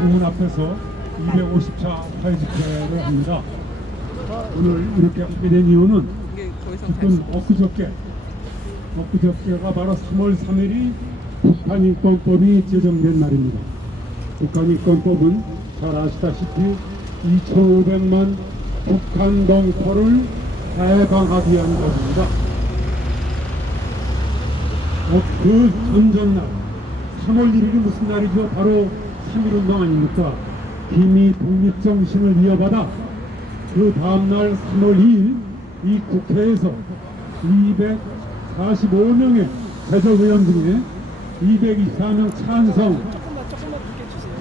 정문 앞에서 250차 사회집회를 합니다. 오늘 이렇게 하게 된 이유는 지금 엊그저께가 바로 3월 3일이 북한인권법이 제정된 날입니다. 북한인권법은 잘 아시다시피 2,500만 북한 동포를 해방하기 위한 것입니다. 그 전전날 3월 1일이 무슨 날이죠? 바로 3.1운동 아닙니까? 기미 독립정신을 이어받아 그 다음날 3월 2일 이 국회에서 245명의 제적의원 중에 224명 찬성,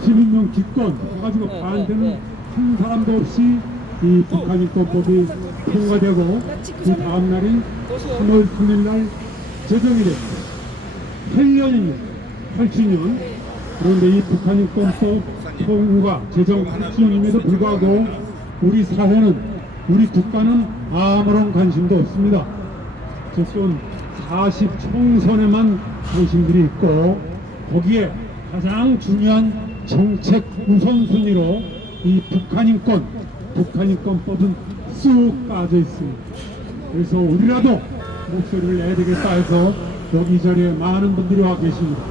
11명 기권 해가지고 반대는 한 사람도 없이 이 북한인권법이 통과되고 그 다음날인 3월 3일날 제정이 됐습니다. 8년입니다. 8주년. 그런데 이 북한인권법 통과 제정 8주년임에도 불구하고 우리 사회는, 우리 국가는 아무런 관심도 없습니다. 지금 40총선에만 관심들이 있고 거기에 가장 중요한 정책 우선순위로 이 북한인권법은 쑥 빠져 있습니다. 그래서 우리라도 목소리를 내야 되겠다 해서 여기 자리에 많은 분들이 와 계십니다.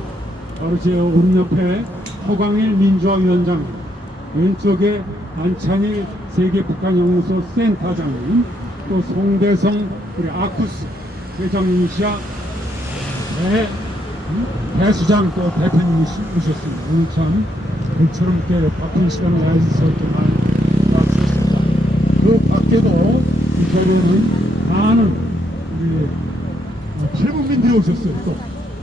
바로 제 오른옆에 허광일 민주화위원장, 왼쪽에 안찬일 세계북한연구소 센터장님, 또 송대성 우리 아쿠스 회장님이시야 대수장 또 대표님이 오셨습니다. 오늘 참 별처럼 이렇게 바쁜 시간을 내주셔서 정말 고맙습니다. 그 밖에도 이 자리에는 많은 우리 탈북민들이 오셨어요. 또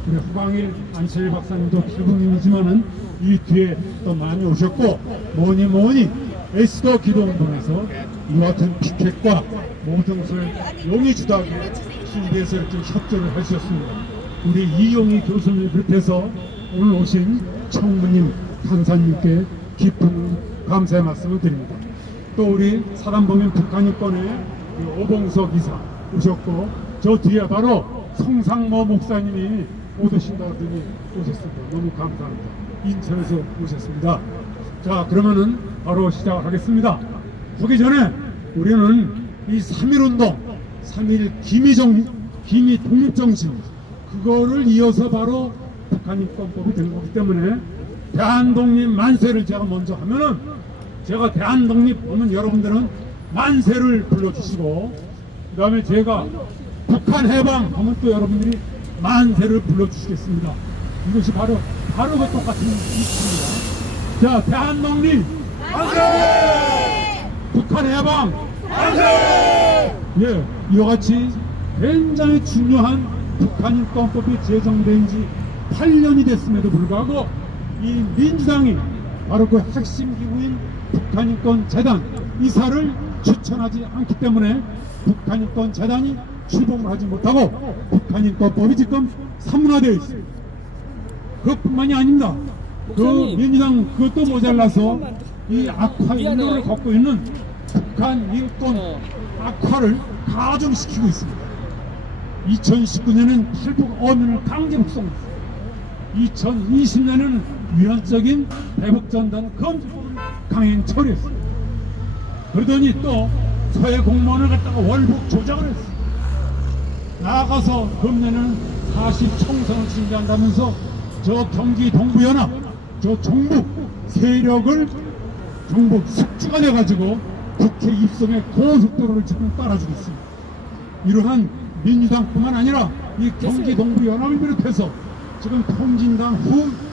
우리 허광일 안철 박사님도 탈북민이지만은 이 뒤에 또 많이 오셨고, 뭐니 에스더 기도운동에서 이와 같은 피켓과 모든 것을 용의주도하게 시위대에서 이렇게 협조를 하셨습니다. 우리 이용희 교수님을 비롯해서 오늘 오신 청무님, 강사님께 깊은 감사의 말씀을 드립니다. 또 우리 사단법인 북한인권의 오봉석 이사 오셨고, 저 뒤에 바로 성상모 목사님이 오신다고 하더니 오셨습니다. 너무 감사합니다. 인천에서 오셨습니다. 자, 그러면은 바로 시작하겠습니다. 보기 전에 우리는 이 3.1운동, 3.1 기미 독립정신, 그거를 이어서 바로 북한인권법이 된 거기 때문에 대한독립 만세를 제가 먼저 하면은, 제가 대한독립 하면 여러분들은 만세를 불러주시고, 그 다음에 제가 북한 해방 하면 또 여러분들이 만세를 불러주시겠습니다. 이것이 바로 그 똑같은意思입니다. 자, 대한독립 만세! 북한 해방 만세! 예, 이와 같이 굉장히 중요한 북한인권법이 제정된 지 8년이 됐음에도 불구하고 이 민주당이 바로 그 핵심 기구인 북한인권재단 이사를 추천하지 않기 때문에 북한인권재단이 출범을 하지 못하고 북한인권법이 지금 사문화되어 있습니다. 그것뿐만이 아닙니다. 그 민주당 그것도 모자라서 이 악화 인도를 갖고 있는 북한 인권 악화를 가중시키고 있습니다. 2019년엔 탈북 어민을 강제 북송했습니다. 2020년에는 위헌적인 대북전단 금지법을 강행 처리했습니다. 그러더니 또 서해 공무원을 갖다가 월북 조작을 했습니다. 나아가서 금년에는 40총선을 준비한다면서 저 경기 동부연합, 저 종북 세력을 종북 숙주가 돼가지고 국회 입성의 고속도로를 지금 깔아주고 있습니다. 이러한 민주당뿐만 아니라 이 경기 동부연합을 비롯해서 지금 통진당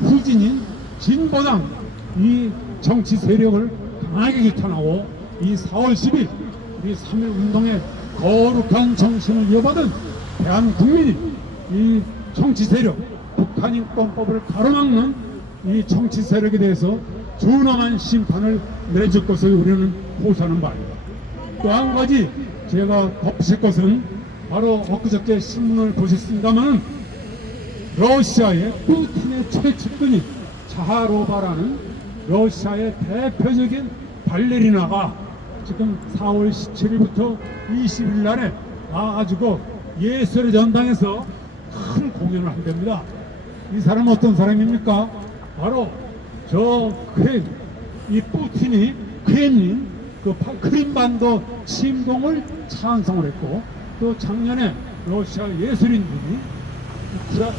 후진인 진보당 이 정치 세력을 강하게 규탄하고, 이 4월 10일 우리 3.1 운동의 거룩한 정신을 이어받은 대한국민이 이 정치 세력, 북한인권법을 가로막는 이 정치 세력에 대해서 준엄한 심판을 내줄 것을 우리는 호소하는 바입니다. 또 한 가지 제가 덧붙일 것은 바로 엊그저께 신문을 보셨습니다만, 러시아의 푸틴의 최측근인 자하로바라는 러시아의 대표적인 발레리나가 지금 4월 17일부터 20일 날에 와가지고 예술의 전당에서 큰 공연을 한답니다. 이 사람은 어떤 사람입니까? 바로 저 이 푸틴이 크렘린 크림반도 침공을 찬성을 했고, 또 작년에 러시아 예술인들이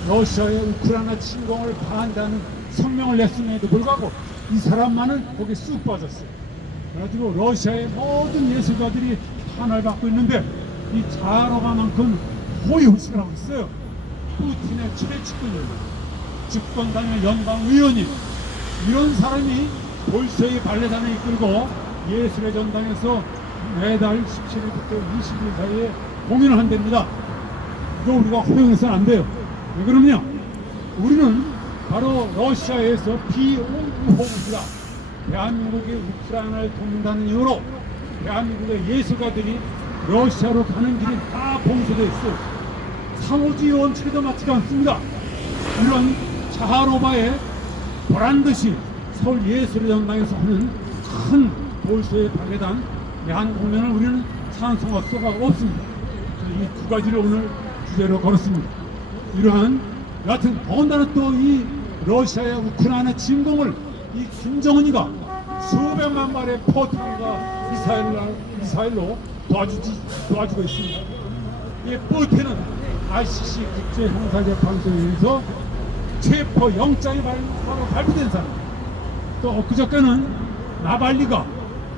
러시아의 우크라이나 침공을 반대하는 성명을 냈음에도 불구하고 이 사람만은 거기에 쑥 빠졌어요. 그래가지고 러시아의 모든 예술가들이 탄압을 받고 있는데, 이 자로가만큼 호의호식을 하고 있어요. 푸틴의 최측근이에요. 집권당의 연방의원이, 이런 사람이 볼세이 발레단을 이끌고 예술의 전당에서 매달 17일부터 20일 사이에 공연을 한답니다. 이거 우리가 허용해서는 안 돼요. 왜 그러냐? 우리는 바로 러시아에서 비오우호국이다. 대한민국이 우크라이나를 돕는다는 이유로 대한민국의 예술가들이 러시아로 가는 길이 다 봉쇄되어 있어요. 상호주의 원칙에도 맞지가 않습니다. 이런 자하로바의 보란듯이 서울 예술의 전당에서 하는 큰 볼세이 발레단 내한 공연을 우리는 찬성할 수가 없습니다. 이 두 가지를 오늘 주제로 걸었습니다. 이러한 여하튼 더군다나 또 이 러시아의 우크라이나 침공을 이 김정은이가 수백만 발의 포탄과 미사일로 도와주고 있습니다. 이 푸틴은 ICC 국제형사재판소에서 체포 영장이 바로 발표된 사람. 또 엊그저께는 나발리가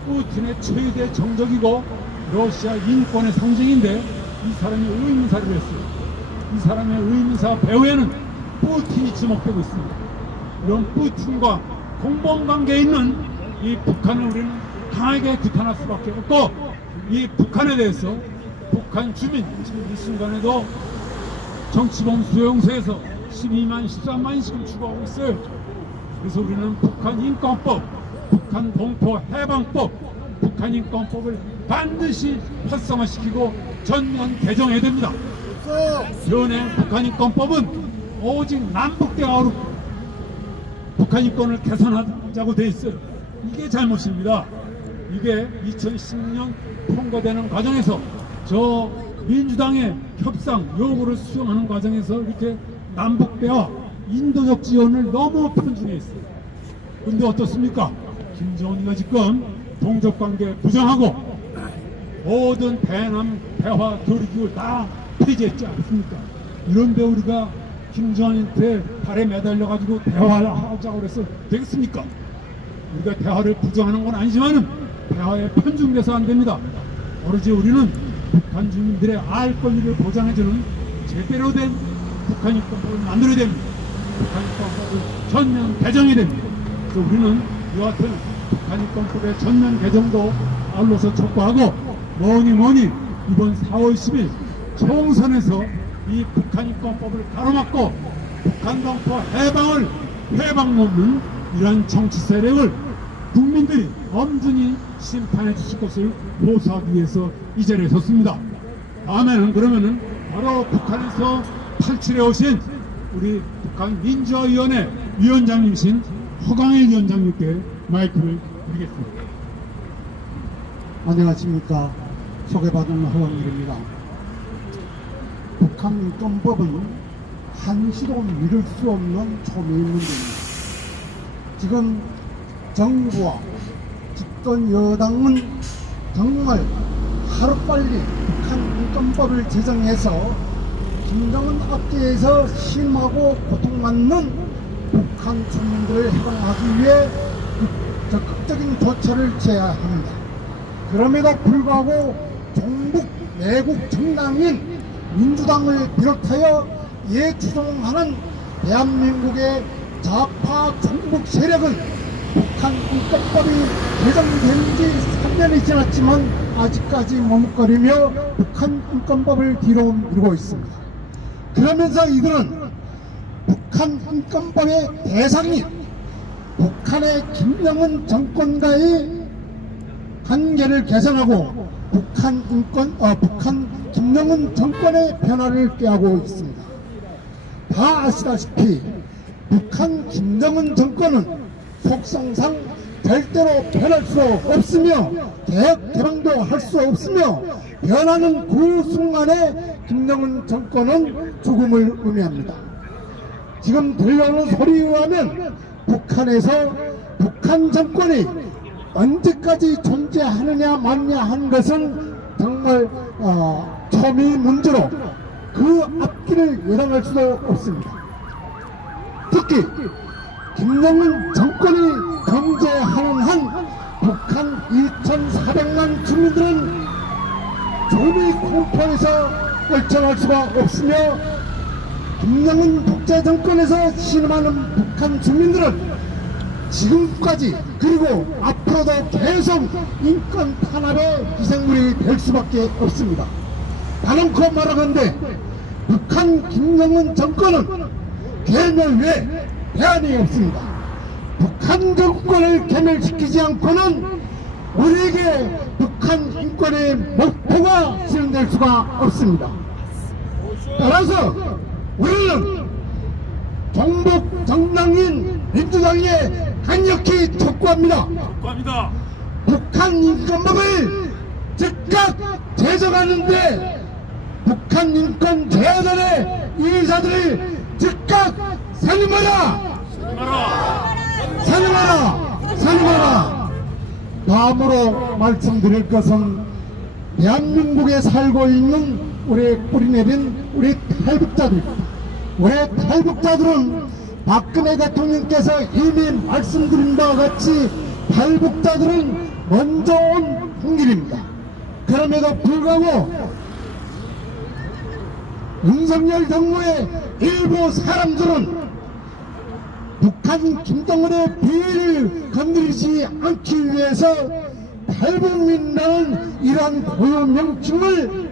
푸틴의 최대 정적이고 러시아 인권의 상징인데 이 사람이 의문사를 했어요. 이 사람의 의문사 배후에는 푸틴이 지목되고 있습니다. 이런 푸틴과 공범관계에 있는 이 북한을 우리는 강하게 규탄할 수밖에 없고, 이 북한에 대해서 북한 주민 지금 이 순간에도 정치범 수용소에서 12만 13만씩 죽어가고 있어요. 그래서 우리는 북한 인권법, 북한 동포 해방법, 북한 인권법을 반드시 활성화시키고 전면 개정해야 됩니다. 현행 북한 인권법은 오직 남북 대화로 북한 인권을 개선하자고 돼 있어요. 이게 잘못입니다. 이게 2010년 통과되는 과정에서 저 민주당의 협상 요구를 수용하는 과정에서 이렇게 남북 대화 인도적 지원을 너무 편중해 있어요. 근데 어떻습니까? 김정은이가 지금 동족관계 부정하고 모든 대남 대화 교류기구를 다 폐지했지 않습니까? 이런데 우리가 김정은한테 발에 매달려 가지고 대화를 하자고 그래서 되겠습니까? 우리가 대화를 부정하는 건 아니지만은 대화에 편중돼서 안 됩니다. 오로지 우리는 북한 주민들의 알 권리를 보장해주는 제대로 된 북한 인권법을 만들어야 됩니다. 북한 인권법을 전면 개정해야 됩니다. 그래서 우리는 이와 같은 북한 인권법의 전면 개정도 아울러서 촉구하고, 뭐니 이번 4월 10일 총선에서 이 북한 인권법을 가로막고 북한 동포 해방을 해방놓는 이러한 정치 세력을 국민들이 엄중히 심판해 주실 것을 보수하기 위해서 이 자리에 섰습니다. 다음에는 그러면은 바로 북한에서 탈출해 오신 우리 북한 민주화위원회 위원장님이신 허광일 위원장님께 마이크를 드리겠습니다. 안녕하십니까. 소개받은 허광일입니다. 북한 인권법은 한시도 미룰 수 없는 초미의 문제입니다. 지금 정부와 집권 여당은 정말 하루빨리 북한 인권법을 제정해서 김정은 압제에서 심하고 고통받는 북한 주민들을 해방하기 위해 적극적인 조처를 취해야 합니다. 그럼에도 불구하고 종북 매국 정당인 민주당을 비롯하여 예추종하는 대한민국의 좌파 종북 세력은 북한 인권법이 개정된 지 3년이 지났지만 아직까지 머뭇거리며 북한 인권법을 뒤로 미루고 있습니다. 그러면서 이들은 북한 인권법의 대상인 북한의 김정은 정권과의 관계를 개선하고 북한 김정은 정권의 변화를 꾀하고 있습니다. 다 아시다시피 북한 김정은 정권은 속성상 절대로 변할 수 없으며 개방도 할 수 없으며 변하는 그 순간에 김정은 정권은 죽음을 의미합니다. 지금 들려오는 소리에 의하면 북한에서 북한 정권이 언제까지 존재하느냐 마느냐 하는 것은 정말 초미 문제로 그 앞길을 예상할 수도 없습니다. 특히 김정은 정권이 경제하는 한 북한 2,400만 주민들은 조미 공포에서 떨쳐날 수가 없으며 김정은 독재 정권에서 신음하는 북한 주민들은 지금까지 그리고 앞으로도 계속 인권 탄압의 희생물이 될 수밖에 없습니다. 단언코 말하건대 북한 김정은 정권은 괴멸 외에 대안이 없습니다. 북한 정권을 괴멸시키지 않고는 우리에게 북한 인권의 목표가 실현될 수가 없습니다. 따라서 우리는 종북 정당인 민주당에 강력히 촉구합니다. 북한 인권법을 즉각 제정하는데 북한 인권 제한의 이의자들을 즉각 살림하라! 살림하라! 살림하라! 다음으로 말씀드릴 것은 대한민국에 살고 있는 우리 뿌리내린 우리 탈북자들입니다. 우리 탈북자들은 박근혜 대통령께서 이미 말씀드린 바와 같이 탈북자들은 먼저 온 풍길입니다. 그럼에도 불구하고 윤석열 정부의 일부 사람들은 북한 김정은의 비위를 건드리지 않기 위해서 탈북민이라는 이러한 고유 명칭을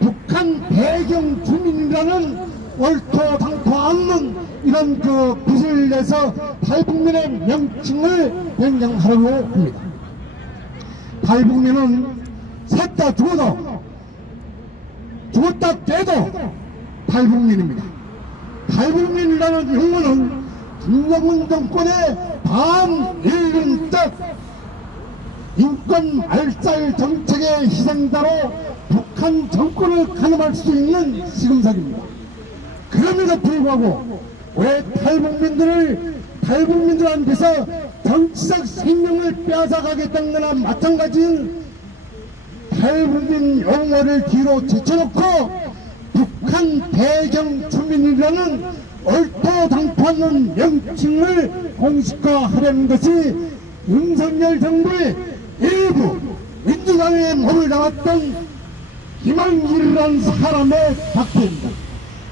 북한 배경 주민이라는 얼토당토 않는 이런 그 빚을 내서 탈북민의 명칭을 변경하려고 합니다. 탈북민은 셋 다 죽어도 죽었다 깨도 탈북민입니다. 탈북민이라는 용어는 김정은 정권의 반일륜적 인권 말살 정책의 희생자로 북한 정권을 가늠할 수 있는 시금석입니다. 그럼에도 불구하고 왜 탈북민들한테서 정치적 생명을 빼앗아가겠다는 거나 마찬가지인 탈북민 용어를 뒤로 제쳐놓고 북한 배경 주민이라는 얼토당토하는 명칭을 공식화하려는 것이 윤석열 정부의 일부 민주당에 몸을 담았던 김한길이라는 사람의 작태입니다.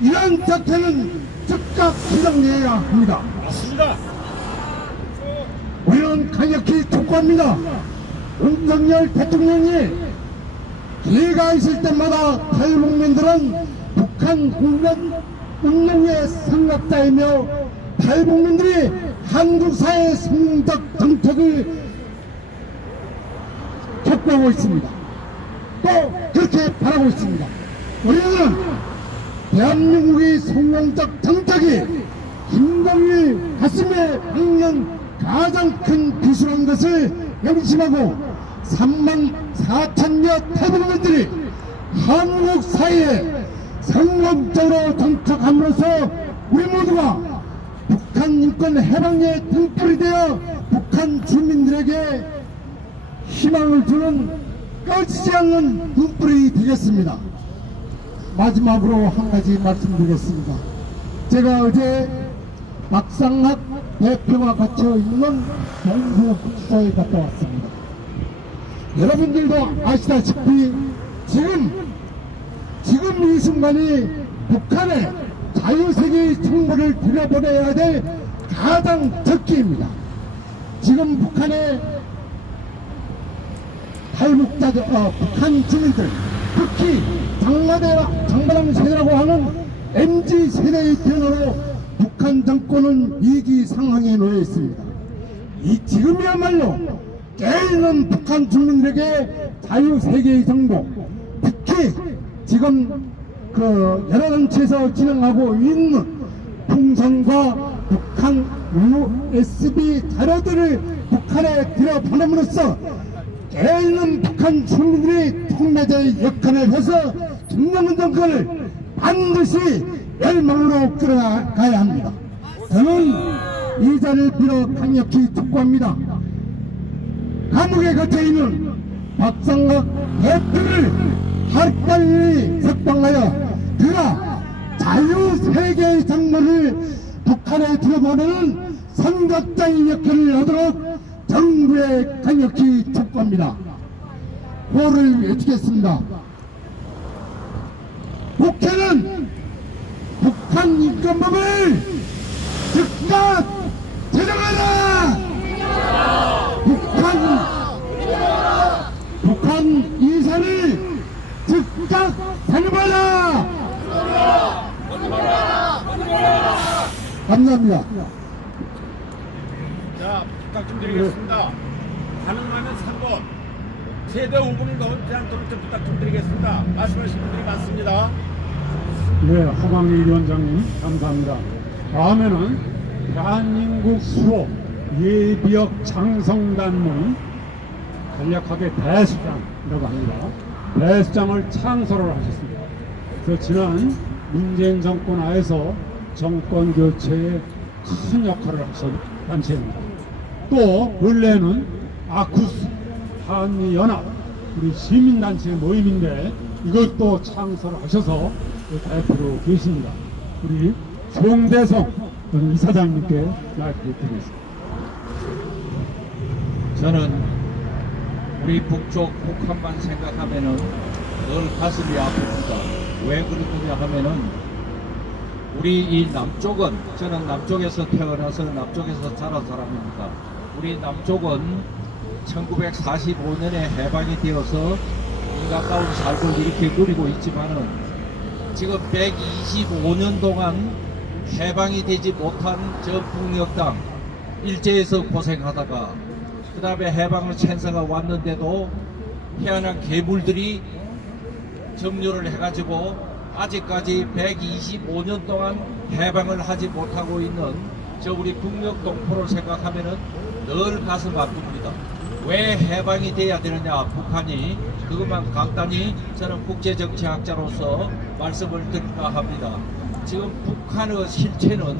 이러한 작태는 즉각 수정되어야 합니다. 맞습니다. 우리는 강력히 촉구합니다. 윤석열 대통령이 기회가 있을 때마다 탈북민들은 북한 운동의 상납자이며 탈북민들이 한국 사회의 성공적 정책을 촉구하고 있습니다. 또 그렇게 바라고 있습니다. 우리는 대한민국의 성공적 정책이 김정일 가슴에 박는 가장 큰 비수란 것을 명심하고 3만 4천여 탈북민들이 한국 사회에 성공적으로 정착함으로써 우리 모두가 북한 인권 해방의 등불이 되어 북한 주민들에게 희망을 주는 꺼지지 않는 등불이 되겠습니다. 마지막으로 한 가지 말씀드리겠습니다. 제가 어제 박상학 대표가 갇혀 있는 동부구치소에 갔다 왔습니다. 여러분들도 아시다시피 지금 이 순간이 북한의 자유세계의 정보를 들여보내야 될 가장 적기입니다. 지금 북한의 탈북자들, 북한 주민들, 특히 장마당 세대라고 하는 MZ 세대의 변화로 북한 정권은 위기 상황에 놓여 있습니다. 지금이야말로 깨있는 북한 주민들에게 자유세계의 정보, 특히 지금 그 여러 단체에서 진행하고 있는 풍선과 북한 USB 자료들을 북한에 들여보냄으로써 깨있는 북한 주민들이 통매자의 역할을 해서 김정은 정권을 반드시 멸망으로 끌어가야 합니다. 저는 이 자리를 빌어 강력히 촉구합니다. 감옥에 갇혀있는 박상각 대표를 하루빨리 석방하여 드라 자유세계의 장로를 북한에 들어보내는 선각자의 역할을 하도록 정부에 강력히 촉구합니다. 호를 외치겠습니다. 국회는 북한 인권법을 즉각 제정하라! 북한 이사를 즉각 살려봐라! 감사합니다. 자, 부탁 좀 드리겠습니다. 가능하면 3번 최대 5분을 넘지 않도록 좀 부탁 좀 드리겠습니다. 말씀하신 분들이 많습니다. 네, 허광일 위원장님 감사합니다. 다음에는 대한민국 수호 예비역 장성단문 간략하게 대수장이라고 합니다. 대수장을 창설을 하셨습니다. 그래서 지난 문재인 정권 하에서 정권 교체에 큰 역할을 하신 단체입니다. 또 원래는 아쿠스 한미연합 우리 시민단체 모임인데 이것도 창설을 하셔서 대표로 계십니다. 우리 송대성 이사장님께 말씀을 드리겠습니다. 저는 우리 북쪽 북한만 생각하면은 늘 가슴이 아픕니다. 왜 그러느냐 하면은 우리 이 남쪽은, 저는 남쪽에서 태어나서 남쪽에서 자란 사람입니다. 우리 남쪽은 1945년에 해방이 되어서 인간다운 삶을 이렇게 누리고 있지만은 지금 125년 동안 해방이 되지 못한 저 북녘 일제에서 고생하다가 그 다음에 해방을 찬사가 왔는데도 희한한 괴물들이 점유를 해가지고 아직까지 125년 동안 해방을 하지 못하고 있는 저 우리 북녘 동포를 생각하면은 늘 가슴 아픕니다. 왜 해방이 돼야 되느냐 북한이, 그것만 간단히 저는 국제정치학자로서 말씀을 드릴까 합니다. 지금 북한의 실체는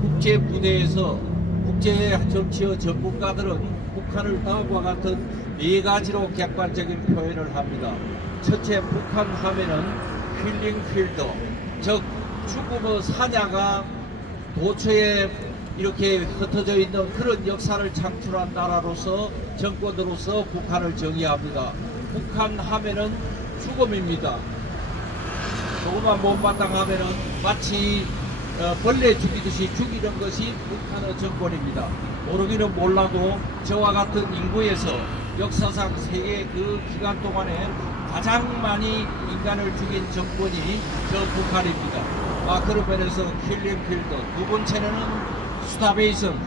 국제 무대에서 국제 정치의 전문가들은 북한을 다음과 같은 네 가지로 객관적인 표현을 합니다. 첫째, 북한 하면은 힐링필드, 즉 죽음의 사냐가 도처에 이렇게 흩어져 있는 그런 역사를 창출한 나라로서 정권으로서 북한을 정의합니다. 북한 하면은 죽음입니다. 조금만 못마땅하면은 마치 벌레 죽이듯이 죽이는 것이 북한의 정권입니다. 모르기는 몰라도 저와 같은 인구에서 역사상 세계 그 기간 동안에 가장 많이 인간을 죽인 정권이 저 북한입니다. 그런 면에서 킬링필드. 두 번째는 스타베이션.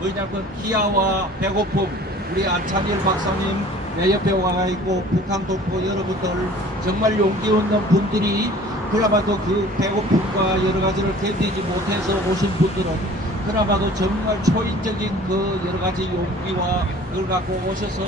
왜냐하면 기아와 배고픔, 우리 안찬일 박사님 내 옆에 와가 있고 북한 동포 여러분들 정말 용기 있는 분들이 그나마도 그 배고픔과 여러 가지를 견디지 못해서 오신 분들은 그나마도 정말 초인적인 그 여러 가지 용기와 그걸 갖고 오셔서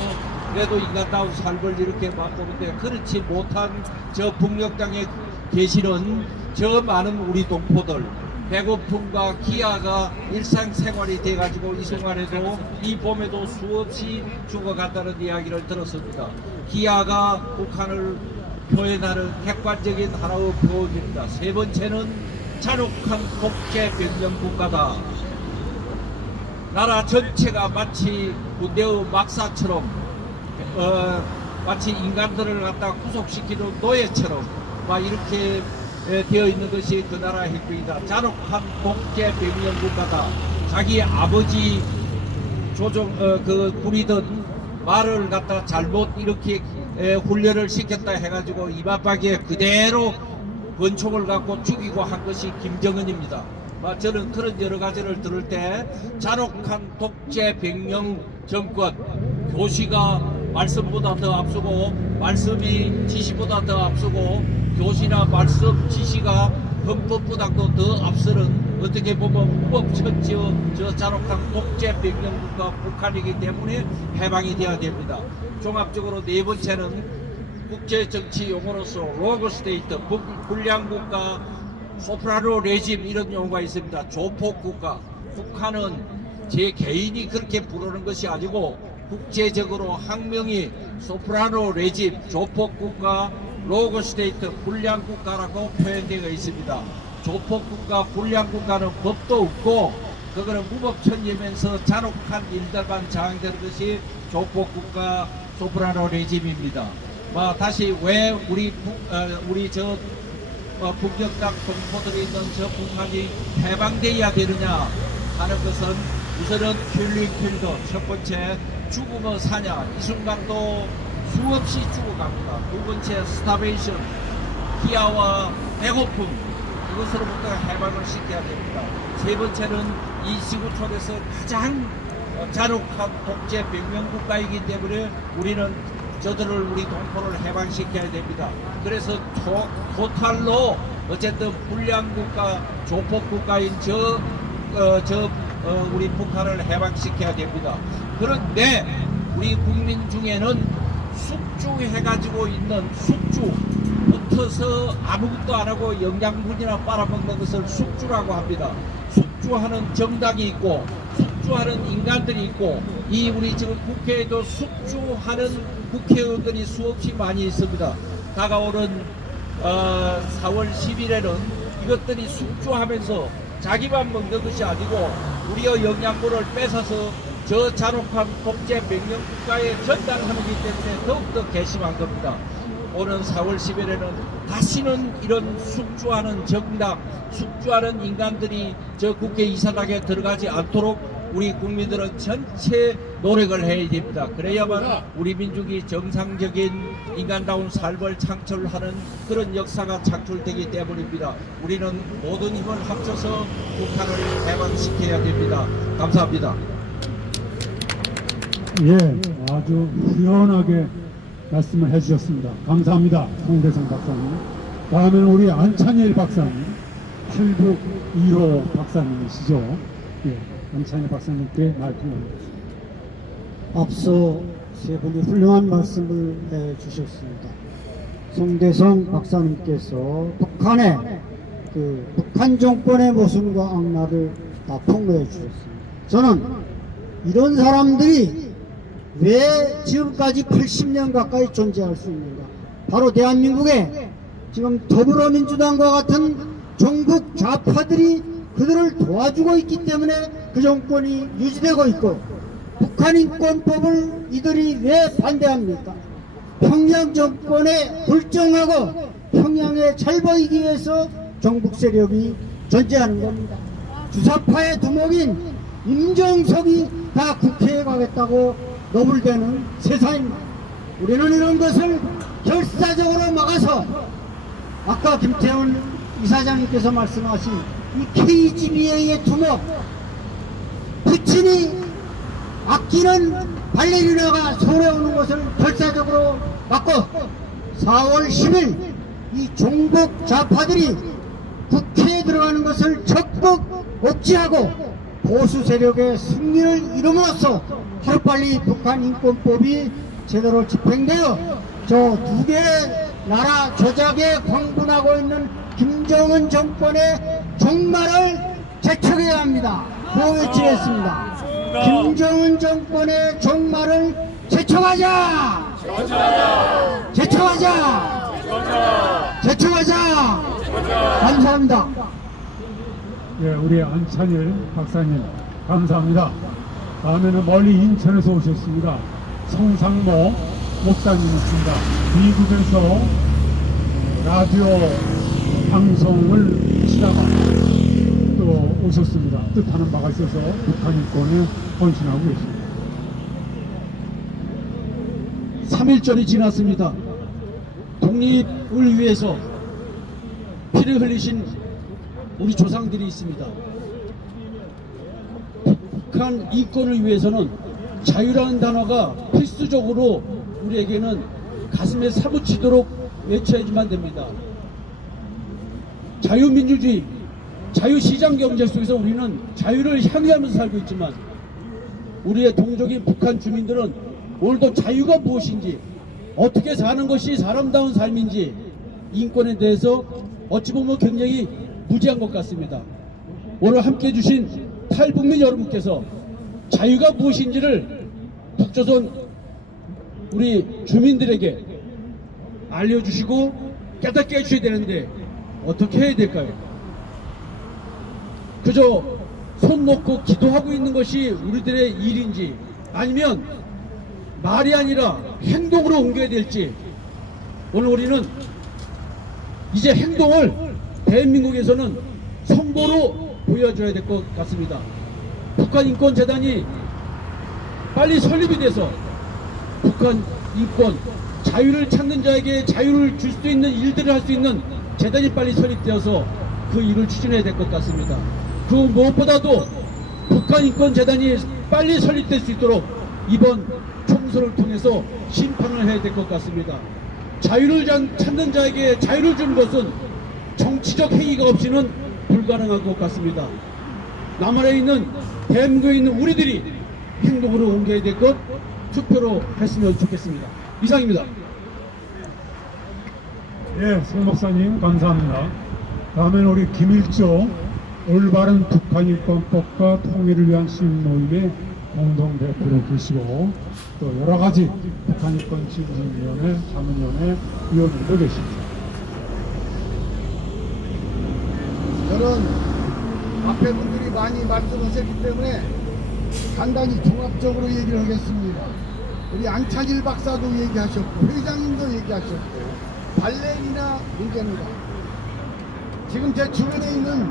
그래도 인간다운 삶을 이렇게 맛보는데, 그렇지 못한 저 북녘 땅에 계시는 저 많은 우리 동포들, 배고픔과 기아가 일상생활이 돼가지고 이 순간에도 이 봄에도 수없이 죽어간다는 이야기를 들었습니다. 기아가 북한을 표현하는 객관적인 하나의 표현입니다. 세 번째는 잔혹한 독재 변경 국가다. 나라 전체가 마치 군대의 막사처럼 마치 인간들을 갖다 구속시키는 노예처럼 막 이렇게 되어 있는 것이 그 나라의 행동이다. 잔혹한 독재 변경 국가다. 자기 아버지 부리던 말을 갖다 잘못 이렇게 훈련을 시켰다 해가지고 이마박에 그대로 권총을 갖고 죽이고 한 것이 김정은입니다. 저는 그런 여러 가지를 들을 때 잔혹한 독재 백령 정권, 교시가 말씀보다 더 앞서고 말씀이 지시보다 더 앞서고 교시나 말씀 지시가 헌법보다도 더 앞서는, 어떻게 보면 후법천지의 저 잔혹한 독재 백령국가 북한이기 때문에 해방이 되어야 됩니다. 종합적으로 네 번째는 국제정치 용어로서 로그 스테이트, 불량국가, 소프라노 레짐 이런 용어가 있습니다. 조폭국가. 북한은 제 개인이 그렇게 부르는 것이 아니고 국제적으로 학명이 소프라노 레짐, 조폭국가, 로고스테이트, 불량국가라고 표현되어 있습니다. 조폭국가, 불량국가는 법도 없고 그거는 무법천리면서 잔혹한 일들만 장악되는 것이 조폭국가, 소프라노 레짐입니다. 다시 왜 우리 북녘 땅 동포들이 있는 저 북한이 해방되어야 되느냐 하는 것은 우선은 킬링필드, 첫 번째 죽으면 사냐, 이 순간도 수없이 죽어갑니다. 두 번째 스타베이션, 기아와 배고픔, 이것으로부터 해방을 시켜야 됩니다. 세 번째는 이 지구촌에서 가장 잔혹한 독재 백명국가이기 때문에 우리는 우리 동포를 해방시켜야 됩니다. 그래서 토탈로 어쨌든 불량국가, 조폭국가인 우리 북한을 해방시켜야 됩니다. 그런데 우리 국민 중에는 숙주해가지고 있는 숙주, 붙어서 아무것도 안 하고 영양분이나 빨아먹는 것을 숙주라고 합니다. 숙주하는 정당이 있고 숙주하는 인간들이 있고 우리 지금 국회에도 숙주하는 국회의원들이 수없이 많이 있습니다. 다가오는 4월 10일에는 이것들이 숙주하면서 자기만 먹는 것이 아니고 우리의 영양분을 뺏어서 저 잔혹한 독재 명령국가에 전달하기 때문에 더욱더 괘씸한 겁니다. 오는 4월 10일에는 다시는 이런 숙주하는 정당, 숙주하는 인간들이 저 국회 이사당에 들어가지 않도록 우리 국민들은 전체 노력을 해야 됩니다. 그래야만 우리 민족이 정상적인 인간다운 삶을 창출하는 그런 역사가 창출되기 때문입니다. 우리는 모든 힘을 합쳐서 북한을 해방시켜야 됩니다. 감사합니다. 예, 아주 후련하게 말씀을 해주셨습니다. 감사합니다, 송대성 박사님. 다음에는 우리 안찬일 박사님, 8북 1호 박사님이시죠. 예, 안찬일 박사님께 말씀합니다. 앞서 세 분이 훌륭한 말씀을 해주셨습니다. 송대성 박사님께서 북한의 북한 정권의 모순과 악랄을 다 폭로해 주셨습니다. 저는 이런 사람들이 왜 지금까지 80년 가까이 존재할 수 있는가? 바로 대한민국에 지금 더불어민주당과 같은 종북 좌파들이 그들을 도와주고 있기 때문에 그 정권이 유지되고 있고, 북한인권법을 이들이 왜 반대합니까? 평양 정권에 불정하고 평양에 잘 보이기 위해서 종북 세력이 존재하는 겁니다. 주사파의 두목인 임정석이 다 국회에 가겠다고 노불대는 세상입니다. 우리는 이런 것을 결사적으로 막아서 아까 김태훈 이사장님께서 말씀하신 이 KGBA의 두목, 부친이 아끼는 발레리나가 서울에 오는 것을 결사적으로 막고 4월 10일 이 종북 좌파들이 국회에 들어가는 것을 적극 억제하고 보수 세력의 승리를 이룸으로써 하루빨리 북한 인권법이 제대로 집행되어 저 두 개의 나라 조작에 광분하고 있는 김정은 정권의 종말을 제척해야 합니다. 고외치겠습니다. 김정은 정권의 종말을 제척하자! 제척하자! 제척하자! 감사합니다. 예, 우리 안찬일 박사님 감사합니다. 다음에는 멀리 인천에서 오셨습니다. 성상모 목사님이십니다. 미국에서 라디오 방송을 하시다가 또 오셨습니다. 뜻하는 바가 있어서 북한 인권에 헌신하고 계십니다. 3일절이 지났습니다. 독립을 위해서 피를 흘리신 우리 조상들이 있습니다. 북한 인권을 위해서는 자유라는 단어가 필수적으로 우리에게는 가슴에 사무치도록 외쳐야지만 됩니다. 자유민주주의, 자유시장경제 속에서 우리는 자유를 향유하면서 살고 있지만 우리의 동족인 북한 주민들은 오늘도 자유가 무엇인지, 어떻게 사는 것이 사람다운 삶인지 인권에 대해서 어찌 보면 굉장히 무지한 것 같습니다. 오늘 함께 해주신 탈북민 여러분께서 자유가 무엇인지를 북조선 우리 주민들에게 알려주시고 깨닫게 해주셔야 되는데 어떻게 해야 될까요? 그저 손 놓고 기도하고 있는 것이 우리들의 일인지 아니면 말이 아니라 행동으로 옮겨야 될지 오늘 우리는 이제 행동을 대한민국에서는 선거로 보여줘야 될 것 같습니다. 북한인권재단이 빨리 설립이 돼서 북한 인권, 자유를 찾는 자에게 자유를 줄 수 있는 일들을 할 수 있는 재단이 빨리 설립되어서 그 일을 추진해야 될 것 같습니다. 그 무엇보다도 북한인권재단이 빨리 설립될 수 있도록 이번 총선을 통해서 심판을 해야 될 것 같습니다. 자유를 찾는 자에게 자유를 주는 것은 정치적 행위가 없이는 불가능한 것 같습니다. 남한에 있는 대한민국에 있는 우리들이 행동으로 옮겨야 될 것 투표로 했으면 좋겠습니다. 이상입니다. 예, 송 목사님 감사합니다. 다음에는 우리 김일조 올바른 북한인권법과 통일을 위한 시민모임의 공동대표로 계시고 또 여러가지 북한인권진흥위원회, 자문위원회 위원님도 계십니다. 저는 앞에 분들이 많이 말씀하셨기 때문에 간단히 종합적으로 얘기를 하겠습니다. 우리 안찬일 박사도 얘기하셨고 회장님도 얘기하셨고 발레리나 문제입니다. 지금 제 주변에 있는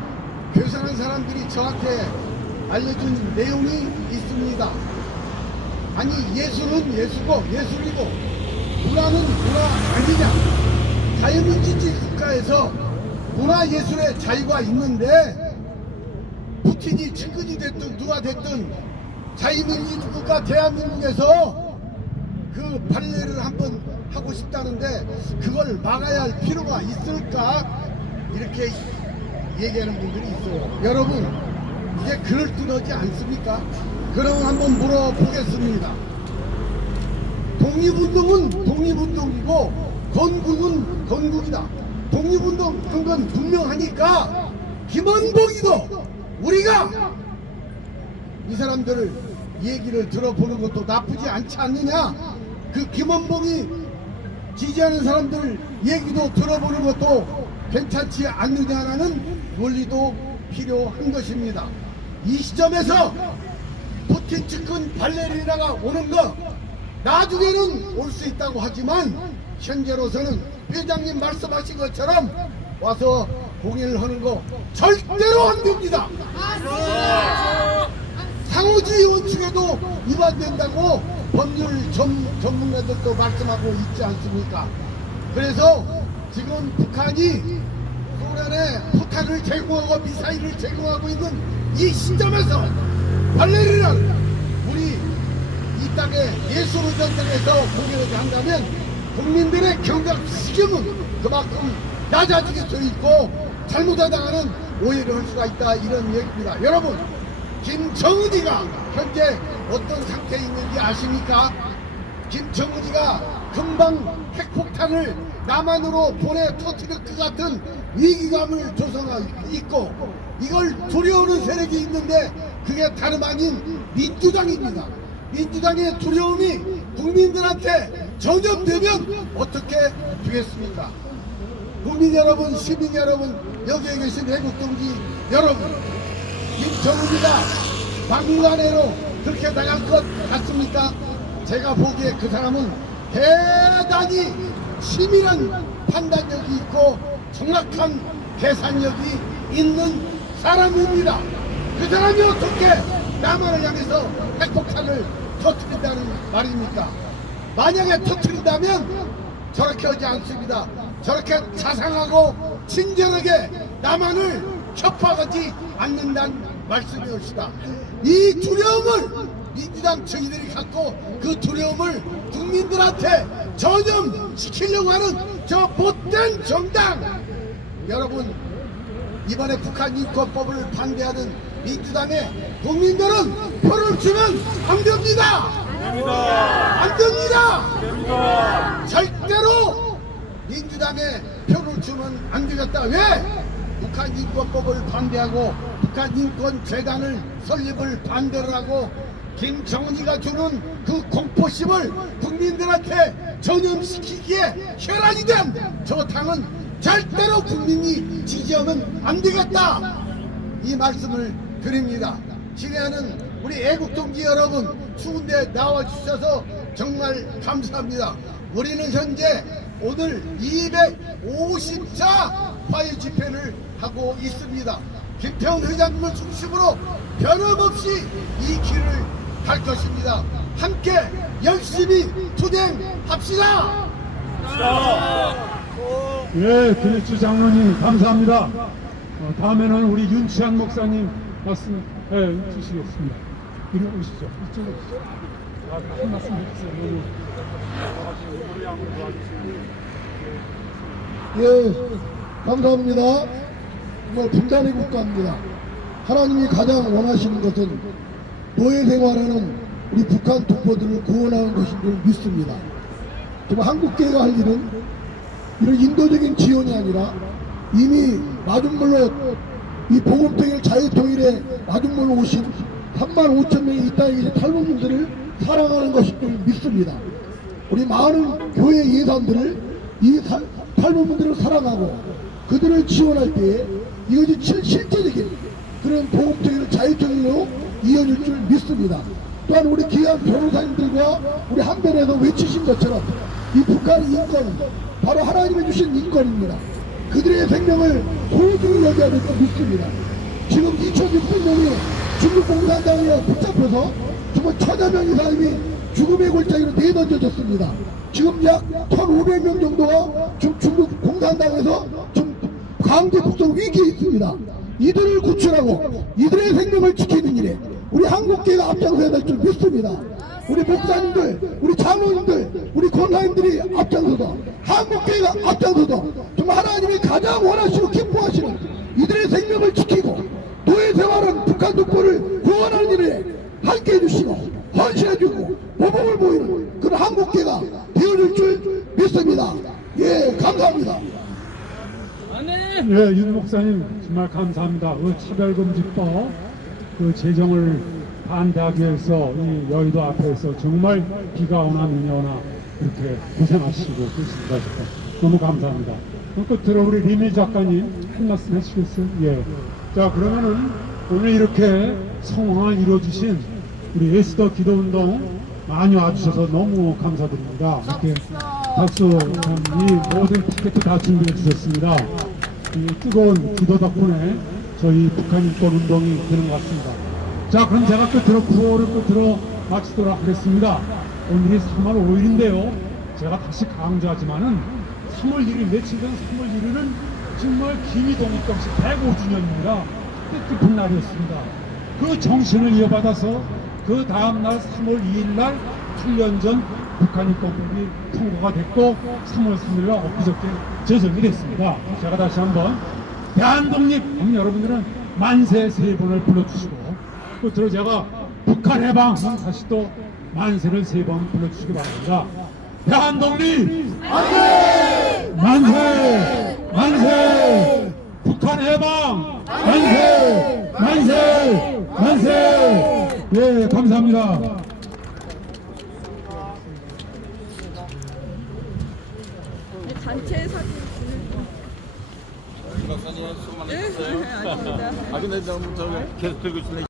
교사한 사람들이 저한테 알려준 내용이 있습니다. 아니 예술은 예수고 예술이고 문화는 문화 아니냐. 자유민주주의 국가에서 문화예술의 자유가 있는데 푸틴이 측근이 됐든 누가 됐든 자유민주주의 국가 대한민국에서 그 발레를 한번 하고 싶다는데 그걸 막아야 할 필요가 있을까 이렇게 얘기하는 분들이 있어요. 여러분 이게 그럴듯하지 않습니까? 그럼 한번 물어보겠습니다. 독립운동은 독립운동이고 건국은 건국이다. 독립운동 그건 분명하니까 김원봉이도 우리가 이 사람들을 얘기를 들어보는 것도 나쁘지 않지 않느냐. 그 김원봉이 지지하는 사람들 얘기도 들어보는 것도 괜찮지 않느냐라는 논리도 필요한 것입니다. 이 시점에서 푸틴 측근 발레리나가 오는 거 나중에는 올 수 있다고 하지만 현재로서는 회장님 말씀하신 것처럼 와서 공연을 하는 거 절대로 안 됩니다. 상호주의 원칙에도 위반된다고 법률 전문가들도 말씀하고 있지 않습니까? 그래서 지금 북한이 소련에 포탄을 제공하고 미사일을 제공하고 있는 이 시점에서 발레리나를 우리 이 땅에 예술의 전당에서 공연을 한다면 국민들의 경각 수준은 그만큼 낮아지게 돼 있고 잘못하다가는 오해를 할 수가 있다 이런 얘기입니다. 여러분 김정은이가 현재 어떤 상태에 있는지 아십니까? 김정은이가 금방 핵폭탄을 남한으로 보내 터뜨릴 것 같은 위기감을 조성하고 있고 이걸 두려워하는 세력이 있는데 그게 다름 아닌 민주당입니다. 민주당의 두려움이 국민들한테 전염되면 어떻게 되겠습니까? 국민 여러분, 시민 여러분, 여기에 계신 외국 동지 여러분, 김정은이가 막무가내로 그렇게 나갈 것 같습니까? 제가 보기에 그 사람은 대단히 치밀한 판단력이 있고 정확한 계산력이 있는 사람입니다. 그 사람이 어떻게 남한을 향해서 핵폭탄을 터뜨린다는 말입니까? 만약에 터뜨린다면 저렇게 하지 않습니다. 저렇게 자상하고 친절하게 남한을 협박하지 않는다는 말씀이옵시다. 이 두려움을 민주당 저희들이 갖고 그 두려움을 국민들한테 전염시키려고 하는 저 못된 정당 여러분 이번에 북한 인권법을 반대하는 민주당의 국민들은 표를 주면 안 됩니다. 안 됩니다. 절대로 민주당에 표를 주면 안 되겠다. 왜? 북한 인권법을 반대하고 북한 인권재단을 설립을 반대를 하고 김정은이가 주는 그 공포심을 국민들한테 전염시키기에 혈안이 된 저 당은 절대로 국민이 지지하면 안 되겠다, 이 말씀을 드립니다. 친애하는 우리 애국동지 여러분, 추운데 나와주셔서 정말 감사합니다. 우리는 현재 오늘 250차 화해 집회를 하고 있습니다. 김태훈 회장님을 중심으로 변함없이 이 길을 갈 것입니다. 함께 열심히 투쟁합시다. 예, 김일주 장로님 감사합니다. 다음에는 우리 윤치한 목사님 말씀 주시겠습니다. 이리 오시죠. 이쪽으로 오시죠. 한 말씀 해주세요. 예, 감사합니다. 정말 분단의 국가입니다. 하나님이 가장 원하시는 것은 노예 생활하는 우리 북한 동포들을 구원하는 것인 줄 믿습니다. 정말 한국교회가 할 일은 이런 인도적인 지원이 아니라 이미 마중물로 이 복음통일 자유통일에 마중물로 오신 35,000명의 이 땅의 탈북민들을 사랑하는 것인 줄 믿습니다. 우리 많은 교회 예산들을 이 탈북민들을 사랑하고 그들을 지원할 때에 이것이 실제적인 그런 복음통일 자유통일로 이어질 줄 믿습니다. 또한 우리 귀한 변호사님들과 우리 한변에서 외치신 것처럼 이 북한 인권은 바로 하나님이 주신 인권입니다. 그들의 생명을 소중히 여겨야 될 줄 믿습니다. 지금 2,600명이 중국 공산당에 붙잡혀서 정말 1,000여 명의 사람이 죽음의 골짜기로 내던져졌습니다. 지금 약 1,500명 정도가 중국 공산당에서 좀 강제 북송 위기에 있습니다. 이들을 구출하고 이들의 생명을 지키는 일에 우리 한국교회가 앞장서야 될 줄 믿습니다. 우리 목사님들, 우리 장로님들, 우리 권사님들이 앞장서서 한국교회가 앞장서서 정말 하나님이 가장 원하시고 기뻐하시는 이들의 생명을 지키고 노예 생활하는 북한 동포를 구원하는 일에 함께 해주시고 헌신해주고 모범을 보이는 그런 한국교회가 되어줄 줄 믿습니다. 예, 감사합니다. 예, 윤 목사님 정말 감사합니다. 그 차별금지법 그 제정을 반대하기 위해서 이 여의도 앞에서 정말 비가 오나 눈이 오나 이렇게 고생하시고 계십니다. 너무 감사합니다. 끝으로 우리 리미 작가님 한 말씀 해주시겠어요? 예. 자, 그러면은 오늘 이렇게 성황을 이루어주신 우리 에스더 기도운동 많이 와주셔서 너무 감사드립니다. 이렇게 박수, 이 모든 티켓도 다 준비해 주셨습니다. 이 뜨거운 기도 덕분에 저희 북한 인권 운동이 되는 것 같습니다. 자, 그럼 제가 끝으로 구호를 끝으로 마치도록 하겠습니다. 오늘이 3월 5일인데요. 제가 다시 강조하지만은 3월 1일, 며칠 전 3월 1일은 정말 김이동 입국식 105주년입니다. 뜻깊은 날이었습니다. 그 정신을 이어받아서 그 다음날 3월 2일날 8년 전 북한 입국법이 통과가 됐고 3월 3일날 엊그저께 제정이 됐습니다. 제가 다시 한번 대한독립 여러분들은 만세 3번을 불러주시고 끝으로 제가 북한 해방 다시 또 만세를 3번 불러주시기 바랍니다. 대한독립 만세! 만세! 만세! 북한 해방 만세! 만세! 만세! 예, 감사합니다. 단체 사진 찍는 거. 박사님 수고 많으셨어요. 네, 아닙니다. 아 근데 저 계속 들고 있으면